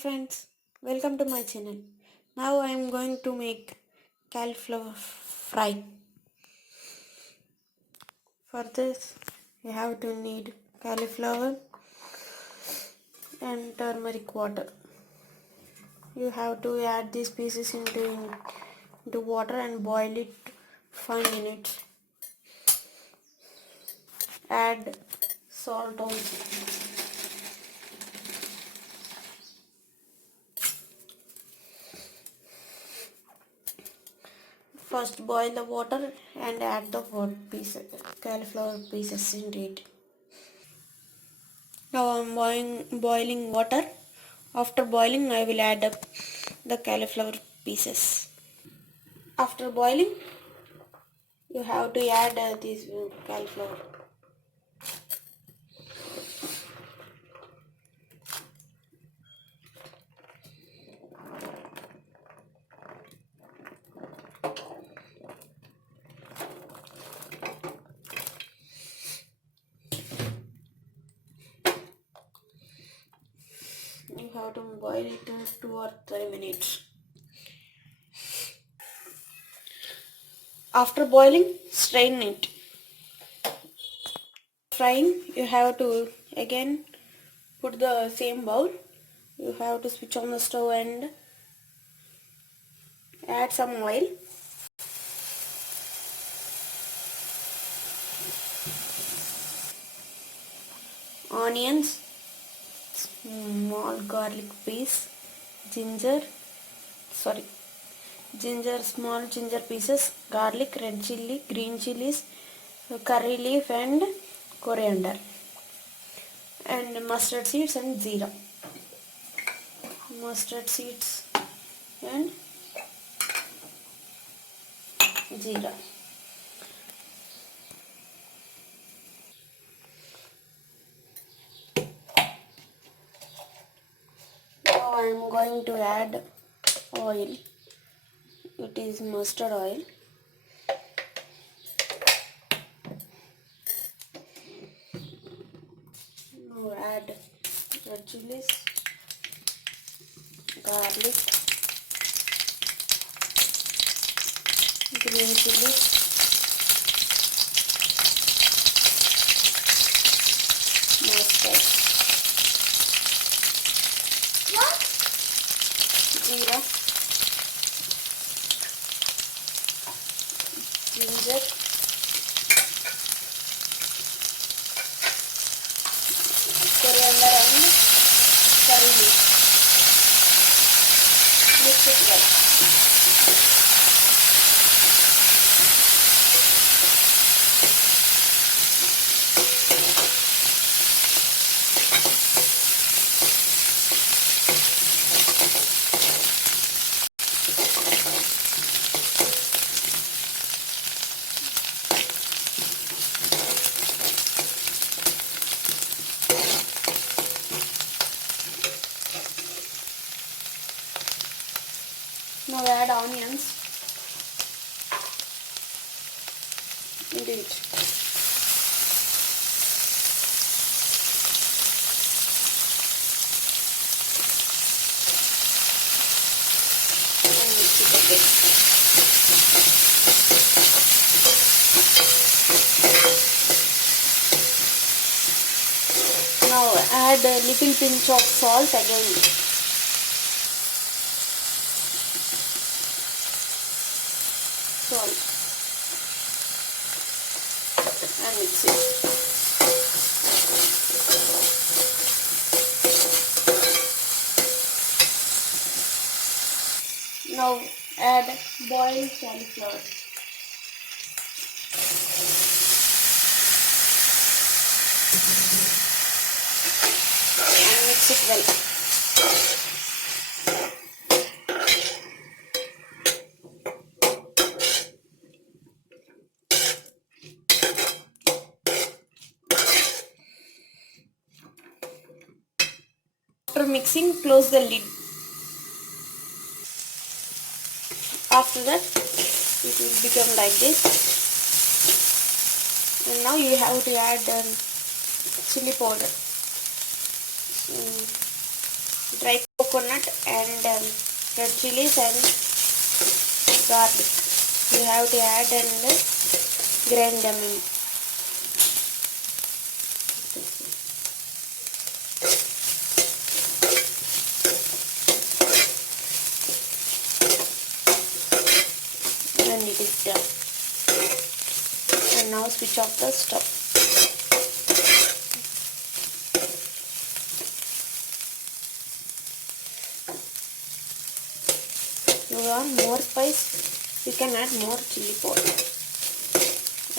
friends, welcome to my channel. Now I am going to make cauliflower fry. For this you have to need cauliflower and turmeric water. You have to add these pieces into water and boil it 5 minutes. Add salt also. First boil the water and add the cauliflower pieces into it. Now I am boiling water. After boiling I will add up the cauliflower pieces. After boiling you have to add this cauliflower. You have to boil it 2 or 3 minutes. After boiling, strain it. Frying, you have to again put the same bowl. You have to switch on the stove and add some oil. Onions, small garlic piece, ginger, small ginger pieces, garlic, red chilli, green chilies, curry leaf and coriander, and mustard seeds and zeera. Mustard seeds and zeera. Now I am going to add oil. It is mustard oil. Now add red chilies, garlic, green chilies, mustard, jeera, ginger, coriander and curry leaf. Mix it well. Now add onions into it. And mix it again. Now add a little pinch of salt again. Salt and mix it. Now add boiled cauliflower. And mix it well. After mixing, close the lid. After that, it will become like this. And now you have to add chili powder, dry coconut and red chilies and garlic. You have to add and grind them in. And it is done. And now switch off the stove. You want more spice, you can add more chili powder.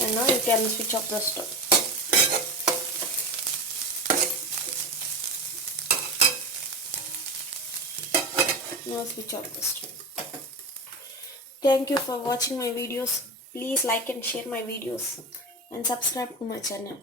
And now you can switch off the stove. Now switch off the stove. Thank you for watching my videos. Please like and share my videos and subscribe to my channel.